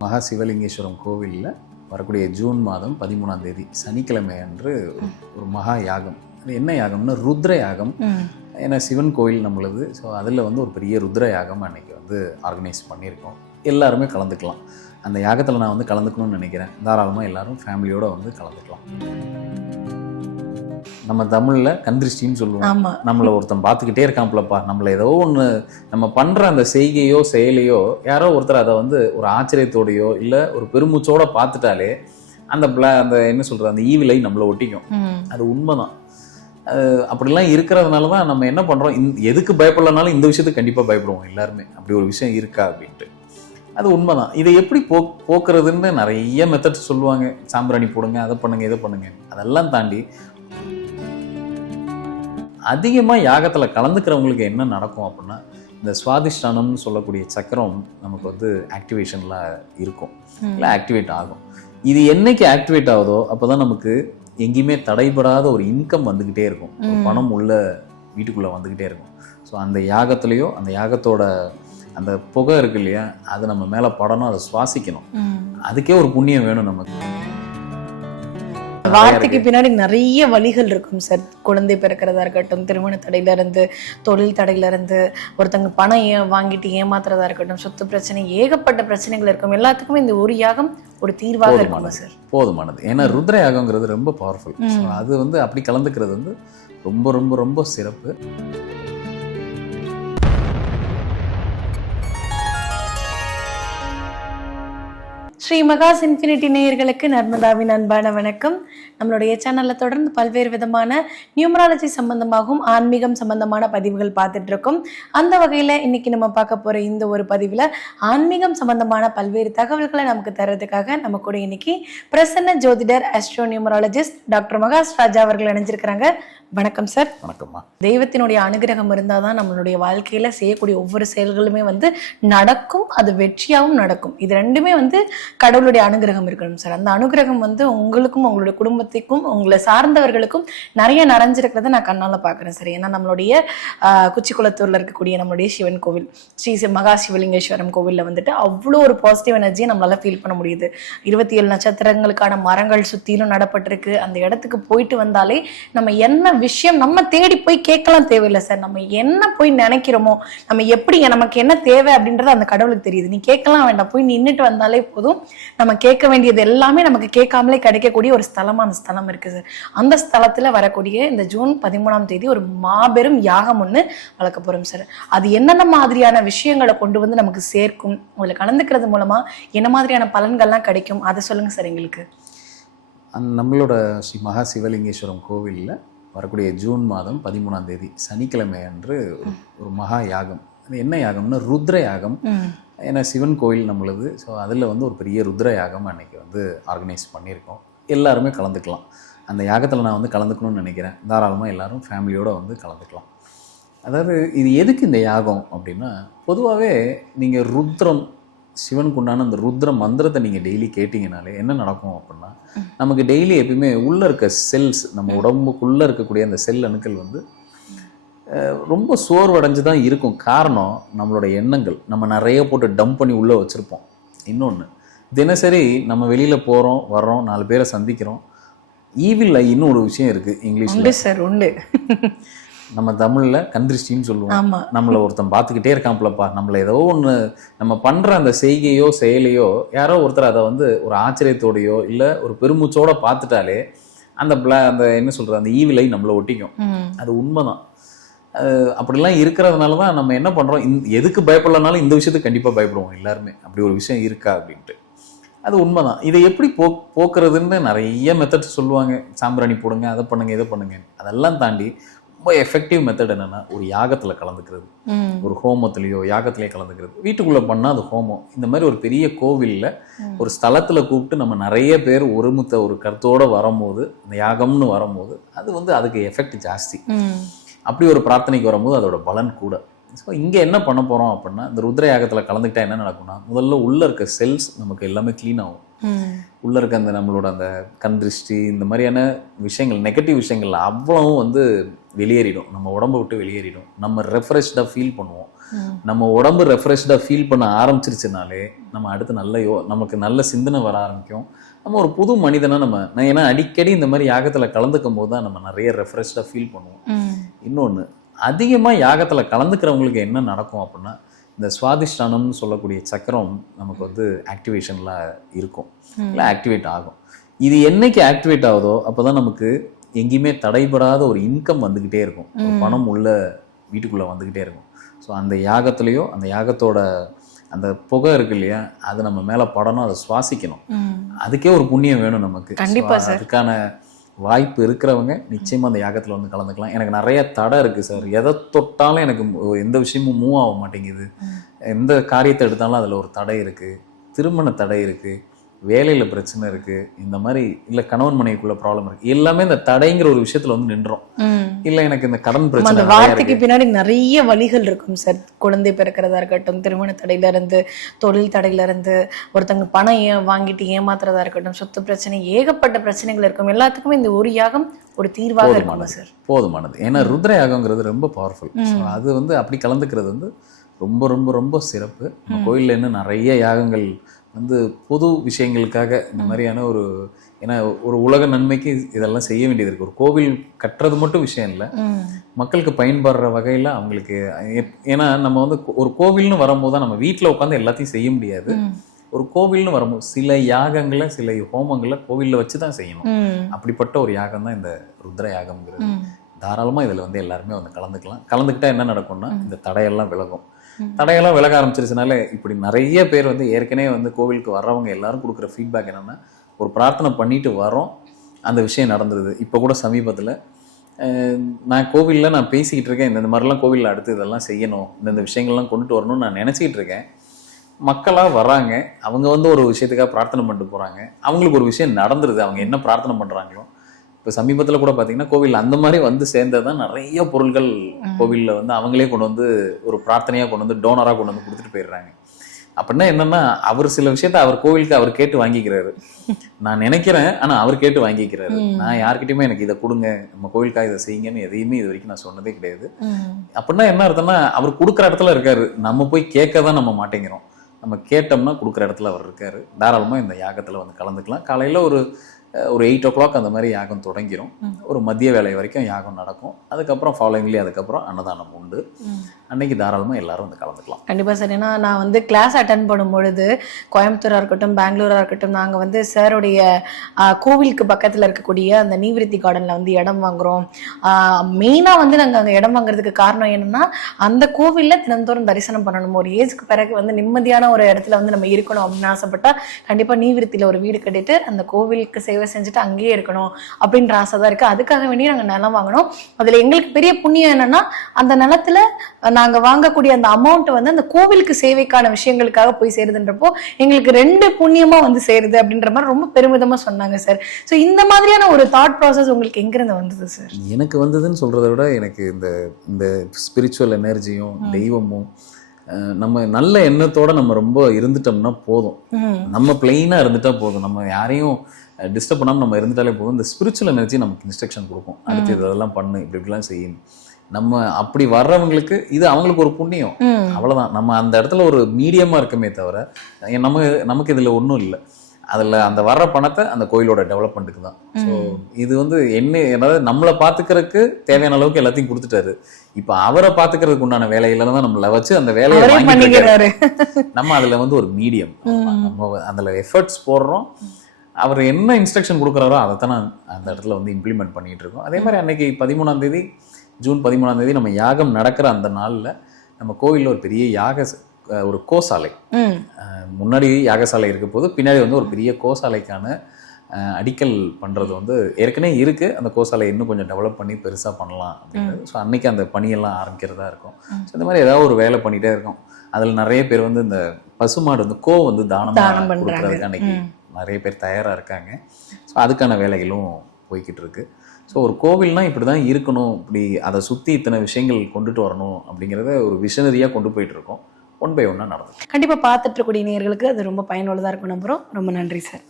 மகா சிவலிங்கேஸ்வரம் கோவிலில் வரக்கூடிய ஜூன் மாதம் 13ஆம் தேதி சனிக்கிழமை அன்று ஒரு மகா யாகம். அது என்ன யாகம்னா ருத்ர யாகம். ஏன்னா சிவன் கோவில் நம்மளது. ஸோ அதில் வந்து ஒரு பெரிய ருத்ர யாகம் அன்றைக்கி வந்து ஆர்கனைஸ் பண்ணியிருக்கோம். எல்லாருமே கலந்துக்கலாம். அந்த யாகத்தில் நான் வந்து கலந்துக்கணும்னு நினைக்கிறேன். தாராளமாக எல்லோரும் ஃபேமிலியோடு வந்து கலந்துக்கலாம். நம்ம தமிழில் கந்திருஷ்டின்னு சொல்லுவோம். நம்மளை ஒருத்தன் பார்த்துக்கிட்டே இருக்கான்லப்பா, நம்மளை ஏதோ ஒன்று நம்ம பண்ணுற அந்த செய்கையோ செயலையோ யாரோ ஒருத்தர் அதை வந்து ஒரு ஆச்சரியத்தோடையோ இல்லை ஒரு பெருமூச்சோட பார்த்துட்டாலே அந்த அந்த என்ன சொல்கிறது, அந்த ஈவிலை நம்மளை ஒட்டிக்கும். அது உண்மைதான். அப்படிலாம் இருக்கிறதுனால தான் நம்ம என்ன பண்ணுறோம், எதுக்கு பயப்படலனாலும் இந்த விஷயத்துக்கு கண்டிப்பாக பயப்படுவோம் எல்லாருமே. அப்படி ஒரு விஷயம் இருக்கா அப்படின்ட்டு. அது உண்மைதான். இதை எப்படி போக்குறதுன்னு நிறைய மெத்தட்ஸ் சொல்லுவாங்க. சாம்பிராணி போடுங்க, அதை பண்ணுங்க, இதை பண்ணுங்க. அதெல்லாம் தாண்டி அதிகமாக யாகத்தில் கலந்துக்கிறவங்களுக்கு என்ன நடக்கும் அப்படின்னா, இந்த சுவாதிஷ்டானம்னு சொல்லக்கூடிய சக்கரம் நமக்கு வந்து ஆக்டிவேஷனில் இருக்கும், இல்லை ஆக்டிவேட் ஆகும். இது என்னைக்கு ஆக்டிவேட் ஆகுதோ அப்போ தான் நமக்கு எங்கேயுமே தடைபடாத ஒரு இன்கம் வந்துக்கிட்டே இருக்கும், பணம் உள்ள வீட்டுக்குள்ளே வந்துக்கிட்டே இருக்கும். ஸோ அந்த யாகத்துலேயோ அந்த யாகத்தோட அந்த புகை இருக்கு இல்லையா, அது நம்ம மேலே படணும், அதை சுவாசிக்கணும். அதுக்கே ஒரு புண்ணியம் வேணும் நமக்கு. வார்த்தைக்கு பின்னாடி நிறைய வழிகள் இருக்கும் சார். குழந்தை பிறக்கிறதா இருக்கட்டும், திருமண தடையில இருந்து, தொழில் தடையில இருந்து, ஒருத்தங்க பணம் வாங்கிட்டு ஏமாத்துறதா இருக்கட்டும், சொத்து பிரச்சனை, ஏகப்பட்ட பிரச்சனைகள் இருக்கும். எல்லாத்துக்குமே இந்த ஒரு யாகம் ஒரு தீர்வாக இருக்கும் சார். போதுமானது. ஏன்னா ருத்ர யாகங்கிறது ரொம்ப பவர்ஃபுல். அது வந்து அப்படி கலந்துக்கிறது வந்து ரொம்ப ரொம்ப ரொம்ப சிறப்பு. ஸ்ரீ மகாஸ் இன்ஃபினிட்டி நேயர்களுக்கு நர்மதாவின் அன்பான வணக்கம். நம்மளுடைய சேனலில் தொடர்ந்து பல்வேறு விதமான நியூமராலஜி சம்பந்தமாகவும் ஆன்மீகம் சம்பந்தமான பதிவுகள் பார்த்துட்டு இருக்கோம். அந்த வகையில் இன்னைக்கு நம்ம பார்க்க போகிற இந்த ஒரு பதிவில் ஆன்மீகம் சம்பந்தமான பல்வேறு தகவல்களை நமக்கு தர்றதுக்காக நம்ம கூட இன்னைக்கு பிரசன்ன ஜோதிடர் ஆஸ்ட்ரோ நியூமராலஜிஸ்ட் டாக்டர் மகாஸ் ராஜா அவர்கள் இணைஞ்சிருக்கிறாங்க. வணக்கம் சார். வணக்கம்மா. தெய்வத்தினுடைய அனுகிரகம் இருந்தால் தான் நம்மளுடைய வாழ்க்கையில் செய்யக்கூடிய ஒவ்வொரு செயல்களுமே வந்து நடக்கும், அது வெற்றியாகவும் நடக்கும். இது ரெண்டுமே வந்து கடவுளுடைய அனுகிரகம் இருக்கணும் சார். அந்த அனுகிரகம் வந்து உங்களுக்கும் உங்களுடைய குடும்பத்துக்கும் உங்களை சார்ந்தவர்களுக்கும் நிறைய நிறைஞ்சிருக்கிறத நான் கண்ணால பாக்குறேன் சார். ஏன்னா நம்மளுடைய குச்சிக்குளத்தூர்ல இருக்கக்கூடிய நம்மளுடைய சிவன் கோவில் ஸ்ரீ மகா சிவலிங்கேஸ்வரம் கோவில்ல வந்துட்டு அவ்வளோ ஒரு பாசிட்டிவ் எனர்ஜியை நம்மளால ஃபீல் பண்ண முடியுது. 27 நட்சத்திரங்களுக்கான மரங்கள் சுத்திலும் நடப்பட்டிருக்கு. அந்த இடத்துக்கு போயிட்டு வந்தாலே நம்ம என்ன விஷயம் நம்ம தேடி போய் கேட்கலாம் தேவையில்லை சார். நம்ம என்ன போய் நினைக்கிறோமோ, நம்ம எப்படி நமக்கு என்ன தேவை அப்படின்றது அந்த கடவுளுக்கு தெரியுது. நீ கேட்கலாம் வேண்டாம், போய் நின்றுட்டு வந்தாலே போதும். நம்ம கேட்க வேண்டியது எல்லாமே நமக்கு கேட்காமலே கிடைக்கக்கூடிய ஒரு ஸ்தலமான ஸ்தலம் இருக்கு சார். அந்த ஸ்தலத்துல வரக்கூடிய இந்த ஜூன் 13ஆம் தேதி ஒரு மாபெரும் யாகம் ஒண்ணு வளர்க்க போறோம் சார். அது என்னென்ன மாதிரியான விஷயங்களை கொண்டு வந்து நமக்கு சேர்க்கும், அதுல கலந்துக்கிறது மூலமா என்ன மாதிரியான பலன்கள்லாம் கிடைக்கும், அதை சொல்லுங்க சார் எங்களுக்கு. நம்மளோட ஸ்ரீ மகா சிவலிங்கேஸ்வரம் கோவிலில் வரக்கூடிய ஜூன் மாதம் 13ஆம் தேதி சனிக்கிழமை அன்று ஒரு மகா யாகம். அது என்ன யாகம்னா ருத்ர யாகம். ஏன்னா சிவன் கோவில் நம்மளது. ஸோ அதில் வந்து ஒரு பெரிய ருத்ர யாகம் அன்றைக்கி வந்து ஆர்கனைஸ் பண்ணியிருக்கோம். எல்லாருமே கலந்துக்கலாம். அந்த யாகத்தில் நான் வந்து கலந்துக்கணும்னு நினைக்கிறேன். தாராளமாக எல்லோரும் ஃபேமிலியோடு வந்து கலந்துக்கலாம். அதாவது இது எதுக்கு இந்த யாகம் அப்படின்னா, பொதுவாகவே நீங்கள் ருத்ரம், சிவனுக்கு உண்டான அந்த ருத்ர மந்திரத்தை நீங்கள் டெய்லி கேட்டிங்கனாலே என்ன நடக்கும் அப்படின்னா, நமக்கு டெய்லி எப்பயுமே உள்ளே இருக்க செல்ஸ், நம்ம உடம்புக்குள்ளே இருக்கக்கூடிய அந்த செல் அணுக்கள் வந்து ரொம்ப சோர்வடைஞ்சு தான் இருக்கும். காரணம் நம்மளோட எண்ணங்கள். நம்ம நிறைய போட்டு டம்ப் பண்ணி உள்ளே வச்சுருப்போம். இன்னொன்று, தினசரி நம்ம வெளியில் போகிறோம் வர்றோம், 4 பேரை சந்திக்கிறோம். ஈவில் ஐ இன்னும் ஒரு விஷயம் இருக்குது இங்கிலீஷில் சார். உண்டு. நம்ம தமிழில் கந்திருஷ்டின்னு சொல்லுவோம். நம்மளை ஒருத்தன் பார்த்துக்கிட்டே இருக்கான்லப்பா, நம்மளை ஏதோ ஒன்று நம்ம பண்ணுற அந்த செய்கையோ செயலையோ யாரோ ஒருத்தர் அதை வந்து ஒரு ஆச்சரியத்தோடையோ இல்லை ஒரு பெருமூச்சோட பார்த்துட்டாலே அந்த அந்த என்ன சொல்கிறது, அந்த ஈவிலை நம்மளை ஒட்டிக்கும். அது உண்மைதான். அப்படிலாம் இருக்கிறதுனால தான் நம்ம என்ன பண்ணுறோம், எதுக்கு பயப்படலனாலும் இந்த விஷயத்துக்கு கண்டிப்பாக பயப்படுவோம் எல்லாருமே. அப்படி ஒரு விஷயம் இருக்கா அப்படின்ட்டு. அது உண்மைதான். இதை எப்படி போக்குறதுன்னு நிறைய மெத்தட்ஸ் சொல்லுவாங்க. சாம்பிராணி போடுங்க, அதை பண்ணுங்க, இதை பண்ணுங்க. அதெல்லாம் தாண்டி ரொம்ப எஃபெக்டிவ் மெத்தட் என்னன்னா, ஒரு யாகத்தில் கலந்துக்கிறது, ஒரு ஹோமத்திலேயோ யாகத்திலேயே கலந்துக்கிறது. வீட்டுக்குள்ளே பண்ணால் அது ஹோமம். இந்த மாதிரி ஒரு பெரிய கோவிலில் ஒரு ஸ்தலத்தில் கூப்பிட்டு நம்ம நிறைய பேர் ஒருமித்த ஒரு கருத்தோடு வரும்போது, இந்த யாகம்னு வரும்போது அது வந்து அதுக்கு எஃபெக்ட் ஜாஸ்தி. அப்படி ஒரு பிரார்த்தனைக்கு வரும்போது அதோட பலன் கூட. ஸோ இங்கே என்ன பண்ண போகிறோம் அப்படின்னா, இந்த ருத்ர யாகத்தில் கலந்துக்கிட்டா என்ன நடக்கும்னா, முதல்ல உள்ளே இருக்க செல்ஸ் நமக்கு எல்லாமே க்ளீன் ஆகும். உள்ளே இருக்க அந்த நம்மளோட அந்த கந்திருஷ்டி, இந்த மாதிரியான விஷயங்கள், நெகட்டிவ் விஷயங்கள் அவ்வளவும் வந்து வெளியேறிடும். நம்ம உடம்பை விட்டு வெளியேறிடும். நம்ம ரெஃப்ரெஷ்டாக ஃபீல் பண்ணுவோம். நம்ம உடம்பு ரெஃப்ரெஷ்டாக ஃபீல் பண்ண ஆரம்பிச்சிருச்சுனாலே நம்ம அடுத்து நமக்கு நல்ல சிந்தனை வர ஆரம்பிக்கும். நம்ம ஒரு புது மனிதனா நான் ஏன்னா அடிக்கடி இந்த மாதிரி யாகத்துல கலந்துக்கும் போது தான் நம்ம நிறைய ரெஃப்ரெஷ்டா ஃபீல் பண்ணுவோம். இன்னொன்னு, அதிகமா யாகத்துல கலந்துக்கிறவங்களுக்கு என்ன நடக்கும் அப்படின்னா, இந்த சுவாதிஷ்டானம்னு சொல்லக்கூடிய சக்கரம் நமக்கு வந்து ஆக்டிவேஷன்ல இருக்கும், இல்லை ஆக்டிவேட் ஆகும். இது என்னைக்கு ஆக்டிவேட் ஆகுதோ அப்போதான் நமக்கு எங்கேயுமே தடைபடாத ஒரு இன்கம் வந்துக்கிட்டே இருக்கும், ஒரு பணம் உள்ள வீட்டுக்குள்ளே வந்துக்கிட்டே இருக்கும். ஸோ அந்த யாகத்துலேயோ அந்த யாகத்தோட அந்த புகை இருக்கு இல்லையா, அது நம்ம மேலே படணும், அதை சுவாசிக்கணும். அதுக்கே ஒரு புண்ணியம் வேணும் நமக்கு. கண்டிப்பா சார். அதுக்கான வாய்ப்பு இருக்கிறவங்க நிச்சயமா அந்த யாகத்தில் வந்து கலந்துக்கலாம். எனக்கு நிறைய தடை இருக்கு சார், எதை தொட்டாலும் எனக்கு எந்த விஷயமும் மூவ் ஆக மாட்டேங்குது. எந்த காரியத்தை எடுத்தாலும் அதில் ஒரு தடை இருக்கு, திருமண தடை இருக்கு, வேலையில பிரச்சனை இருக்கு, இந்த மாதிரி இல்ல கணவன் மனைவிக்குள்ள ப்ராப்ளம் இருக்கு, எல்லாமே இந்த தடைங்கிற ஒரு விஷயத்துல வந்து நின்றோம். இல்ல எனக்கு இந்த கடன் பிரச்சனை, அந்த வார்த்தைக்கு பின்னாடி நிறைய வழிகள் இருக்கும் சார். குழந்தை பிறக்கிறதா இருக்கட்டும், திருமண தடையில இருந்து, தொழில் தடையில இருந்து, ஒருத்தங்க பணம் வாங்கிட்டு ஏமாத்துறதா இருக்கட்டும், சொத்து பிரச்சனை, ஏகப்பட்ட பிரச்சனைகள் இருக்கும். எல்லாத்துக்குமே இந்த ஒரு யாகம் ஒரு தீர்வாக இருக்கும் சார். போதுமானது. ஏன்னா ருத்ர யாகம்ங்கிறது ரொம்ப பவர்ஃபுல். அது வந்து அப்படி கலந்துக்கிறது வந்து ரொம்ப ரொம்ப ரொம்ப சிறப்பு. நம்ம கோயில்ல இன்னும் நிறைய யாகங்கள் வந்து பொது விஷயங்களுக்காக இந்த மாதிரியான ஒரு, ஏன்னா ஒரு உலக நன்மைக்கு இதெல்லாம் செய்ய வேண்டியது இருக்கு. ஒரு கோவில் கட்டுறது மட்டும் விஷயம் இல்லை, மக்களுக்கு பயன்படுற வகையில் அவங்களுக்கு. ஏன்னா நம்ம வந்து ஒரு கோவில்னு வரும்போது தான் நம்ம வீட்டில் உட்காந்து எல்லாத்தையும் செய்ய முடியாது. ஒரு கோவில்னு வரும்போது சில யாகங்களை, சில ஹோமங்களை கோவிலில் வச்சு தான் செய்யணும். அப்படிப்பட்ட ஒரு யாகம் தான் இந்த ருத்ர யாகம்ங்கிறது. தாராளமாக இதில் வந்து எல்லாருமே வந்து கலந்துக்கலாம். கலந்துக்கிட்டா என்ன நடக்கும்னா, இந்த தடையெல்லாம் விலகும். தடையெல்லாம் விலக ஆரம்பிச்சிருச்சுனால இப்படி நிறைய பேர் வந்து ஏற்கனவே வந்து கோவிலுக்கு வர்றவங்க எல்லாரும் கொடுக்குற ஃபீட்பேக் என்னன்னா, ஒரு பிரார்த்தனை பண்ணிட்டு வரோம், அந்த விஷயம் நடந்துருது. இப்போ கூட சமீபத்தில் நான் கோவிலில் நான் பேசிக்கிட்டு இருக்கேன், இந்த மாதிரிலாம் கோவிலில் அடுத்து இதெல்லாம் செய்யணும், இந்த விஷயங்கள்லாம் கொண்டுட்டு வரணும்னு நான் நினச்சிக்கிட்டு இருக்கேன். மக்களாக வராங்க, அவங்க வந்து ஒரு விஷயத்துக்காக பிரார்த்தனை பண்ணிட்டு போகிறாங்க, அவங்களுக்கு ஒரு விஷயம் நடந்துருது, அவங்க என்ன பிரார்த்தனை பண்ணுறாங்களோ. இப்போ சமீபத்தில் கூட பார்த்தீங்கன்னா கோவில் அந்த மாதிரி வந்து சேர்ந்ததான் நிறைய பொருட்கள் கோவிலில் வந்து அவங்களே கொண்டு வந்து ஒரு பிரார்த்தனையாக கொண்டு வந்து டோனராக கொண்டு வந்து கொடுத்துட்டு போயிடுறாங்க. அப்படின்னா என்னன்னா, அவர் சில விஷயத்த அவர் கோவிலுக்கு அவர் கேட்டு வாங்கிக்கிறாரு. நான் நினைக்கிறேன், ஆனால் அவர் கேட்டு வாங்கிக்கிறாரு. நான் யார்கிட்டயுமே எனக்கு இதை கொடுங்க, நம்ம கோவிலுக்காக இதை செய்யுங்கன்னு எதையுமே இது வரைக்கும் நான் சொன்னதே கிடையாது. அப்படின்னா என்ன அர்த்தம்னா, அவர் கொடுக்குற இடத்துல இருக்காரு, நம்ம போய் கேட்க தான் நம்ம மாட்டேங்கிறோம். நம்ம கேட்டோம்னா கொடுக்குற இடத்துல அவர் இருக்காரு. தாராளமாக இந்த யாகத்தில் வந்து கலந்துக்கலாம். காலையில் ஒரு 8 o'clock அந்த மாதிரி யாகம் தொடங்கிடும். ஒரு மதிய வேலை வரைக்கும் யாகம் நடக்கும். அதுக்கப்புறம் ஃபாலோயிங்லேயே அதுக்கப்புறம் அன்னதானம் உண்டு. அன்னைக்கு தாராளமாக எல்லாரும் வந்து கலந்துக்கலாம். கண்டிப்பாக சார். ஏன்னா நான் வந்து கிளாஸ் அட்டன் பண்ணும்பொழுது கோயம்புத்தூராக இருக்கட்டும், பெங்களூராக இருக்கட்டும், நாங்கள் வந்து சாருடைய கோவிலுக்கு பக்கத்தில் இருக்கக்கூடிய அந்த நீவிருத்தி கார்டனில் வந்து இடம் வாங்குகிறோம். மெயினாக வந்து நாங்கள் அங்கே இடம் வாங்குறதுக்கு காரணம் என்னென்னா, அந்த கோவிலில் தினந்தோறும் தரிசனம் பண்ணணும். ஒரு ஏஜுக்கு பிறகு வந்து நிம்மதியான ஒரு இடத்துல வந்து நம்ம இருக்கணும் அப்படின்னு ஆசைப்பட்டா கண்டிப்பாக நீவிருத்தியில் ஒரு வீடு கட்டிட்டு அந்த கோவிலுக்கு சேவை செஞ்சுட்டு அங்கேயே இருக்கணும் அப்படின்ற ஆசை தான் இருக்குது. அதுக்காக வேண்டி நாங்கள் நிலம் வாங்கினோம். அதில் எங்களுக்கு பெரிய புண்ணியம் என்னென்னா, அந்த நிலத்தில் நாங்க வாங்கக்கூடிய அந்த அமௌண்ட் வந்து அந்த கோவிலுக்கு சேவைக்கான விஷயங்களுக்காக போய் சேருதுன்றப்போ எங்களுக்கு 2 புண்ணியமா வந்து சேருது அப்படின்ற மாதிரி ரொம்ப பெருமிதமா சொன்னாங்க சார். ஸோ இந்த மாதிரியான ஒரு தாட் ப்ராசஸ் உங்களுக்கு எங்கிருந்து வந்தது சார்? எனக்கு வந்ததுன்னு சொல்றதை விட எனக்கு இந்த ஸ்பிரிச்சுவல் எனர்ஜியும் தெய்வமும் நம்ம நல்ல எண்ணத்தோட நம்ம ரொம்ப இருந்துட்டோம்னா போதும். நம்ம பிளெயினா இருந்துட்டா போதும், நம்ம யாரையும் டிஸ்டர்ப் பண்ணாமல் நம்ம இருந்துட்டாலே போதும். இந்த ஸ்பிரிச்சுவல் எனர்ஜி நமக்கு இன்ஸ்ட்ரக்ஷன் கொடுக்கும், அடுத்து இதெல்லாம் பண்ணு, இப்படிலாம் செய்யணும். நம்ம அப்படி வர்றவங்களுக்கு இது அவங்களுக்கு ஒரு புண்ணியம், அவ்வளவுதான். நம்ம அந்த இடத்துல ஒரு மீடியமா இருக்கமே தவிர நமக்கு இதுல ஒன்றும் இல்லை. அதில் அந்த வர்ற பணத்தை அந்த கோயிலோட டெவலப்மெண்ட்டுக்கு தான். ஸோ இது வந்து அதாவது நம்மளை பார்த்துக்கிறதுக்கு தேவையான அளவுக்கு எல்லாத்தையும் கொடுத்துட்டாரு. இப்போ அவரை பார்த்துக்கிறதுக்கு உண்டான வேலையில தான் நம்மளை வச்சு அந்த வேலையை வாங்கிக்கிறாரு. நம்ம அதில் வந்து ஒரு மீடியம், நம்ம அதில் எஃபர்ட்ஸ் போடுறோம். அவர் என்ன இன்ஸ்ட்ரக்ஷன் கொடுக்குறாரோ அதை தான் நான் அந்த இடத்துல வந்து இம்ப்ளிமெண்ட் பண்ணிட்டு இருக்கோம். அதே மாதிரி அன்னைக்கு 13ஆம் தேதி, ஜூன் 13ஆம் தேதி நம்ம யாகம் நடக்கிற அந்த நாளில் நம்ம கோயிலில் ஒரு பெரிய ஒரு கோசாலை, முன்னாடி யாகசாலை இருக்க போது பின்னாடி வந்து ஒரு பெரிய கோசாலைக்கான அடிக்கல் பண்ணுறது வந்து ஏற்கனவே இருக்குது. அந்த கோசாலை இன்னும் கொஞ்சம் டெவலப் பண்ணி பெருசாக பண்ணலாம் அப்படின்றது. ஸோ அன்னைக்கு அந்த பணியெல்லாம் ஆரம்பிக்கிறதா இருக்கும். ஸோ இந்த மாதிரி ஏதாவது ஒரு வேலை பண்ணிகிட்டே இருக்கும். அதில் நிறைய பேர் வந்து இந்த பசுமாடு வந்து வந்து தானம் கொடுக்குறதுக்கு அன்னைக்கு நிறைய பேர் தயாராக இருக்காங்க. ஸோ அதுக்கான வேலைகளும் போய்கிட்டு இருக்கு. ஸோ ஒரு கோவில்னா இப்படி தான் இருக்கணும், இப்படி அதை சுற்றி இத்தனை விஷயங்கள் கொண்டுட்டு வரணும் அப்படிங்கிறத ஒரு விஷனரியாக கொண்டு போயிட்டு இருக்கோம். 1 by 1 நடக்கும். கண்டிப்பாக பார்த்துட்டு இருக்கக்கூடிய நேயர்களுக்கு அது ரொம்ப பயனுள்ளதாக இருக்கும் நம்புகிறோம். ரொம்ப நன்றி சார்.